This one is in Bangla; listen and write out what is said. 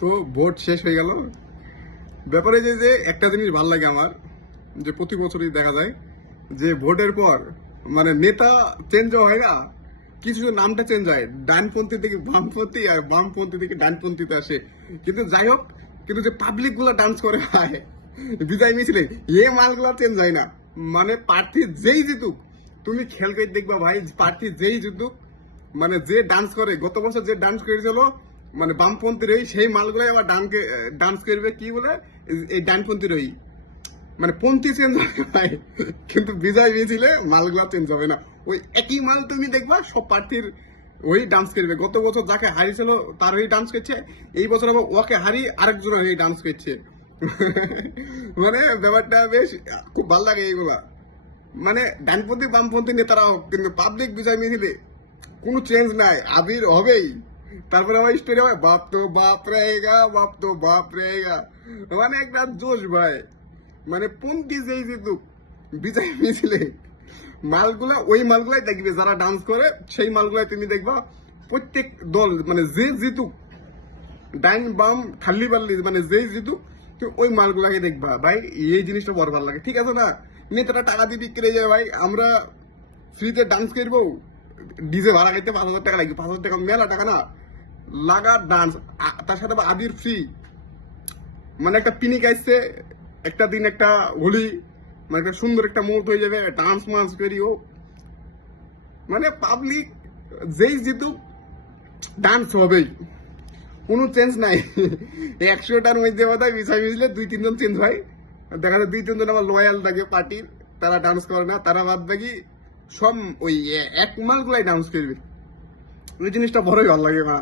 তো ভোট শেষ হয়ে গেল। ব্যাপারে যে একটা জিনিস ভালো লাগে আমার, যে প্রতি বছরই দেখা যায় যে ভোটের পর মানে নেতা চেঞ্জ হয় না, কিছু নামটা চেঞ্জ হয়, ডানপন্থী থেকে বামপন্থী আর বামপন্থী থেকে ডানপন্থীতে আসে। কিন্তু যাই হোক, কিন্তু যে পাবলিক গুলা ডান্স করে ভাই বিদায় মিছিলে, এ মালগুলা চেঞ্জ হয় না। মানে প্রার্থী যেই জিতুক, তুমি খেয়াল করে দেখবা ভাই, প্রার্থী যেই জিতুক, মানে যে ডান্স করে, গত বছর যে ডান্স করেছিল মানে বামপন্থীর সেই মালগুলাই আবার ডান্স করবে কি বলে, এই ডানপন্থীর মানে পন্থী চেঞ্জ হয়, কিন্তু বিজয় মিছিলে মালগুলা চেঞ্জ হবে না। ওই একই মাল তুমি দেখবা সব প্রার্থীর ওই ডান্স করবে। গত বছর যাকে হারিয়েছিল তার ওই ডান্স করছে, এই বছর আবার ওকে হারিয়ে আরেকজনের এই ডান্স করছে। মানে ব্যাপারটা বেশ খুব ভালো লাগে এইগুলা। মানে ডানপন্থী বামপন্থী নেতারাও, কিন্তু পাবলিক বিজয় মিছিলে কোনো চেঞ্জ নাই, আবির হবেই। তারপরে আমার স্টোরি হয়, বাপ তো বাপ रहेगा, বাপ তো বাপ रहेगा। মানে একটা জোশ ভাই। মানে পন্থী যেই জিতুক বিজয় মিছিলে, মালগুলা ওই মালগুলাই দেখবে যারা ডান্স করে, সেই মালগুলাই তুমি দেখবা। প্রত্যেক দল মানে যে জিতুক, ডাইন বাম খাল্লি বাল্লি মানে যেই জিতুক, তুমি ওই মালগুলাকে দেখবা ভাই। এই জিনিসটা বড় ভালো লাগে, ঠিক আছে না? নেতারা টাকা দিয়ে বিক্রি যায় ভাই, আমরা ফ্রিতে ডান্স করবো, ডিজে ভাড়া খাইতে 5,000 টাকা লাগবে, 5,000 টাকা মেলা টাকা না, লাগা ডান্স। তার সাথে আবার আবির ফ্রি। মানে একটা পিনিক আসছে, একটা দিন একটা হোলি, মানে একটা সুন্দর একটা মুহূর্ত হয়ে যাবে, ডান্স মান্স করিও। মানে পাবলিক যেই জিতুক ডান্স হবেই, কোনো চেঞ্জ নাই। 100টার মধ্যে বোধ হয় বিষয় মিশলে 2-3 জন চেঞ্জ হয়। দেখা যায় 2-3 জন আমার লয়াল থাকে পার্টির, তারা ডান্স করে না, তারা বাদ বাকি সব ওই এক মাল গুলাই ডান্স করবে। ওই জিনিসটা বড়ই ভালো লাগে মা।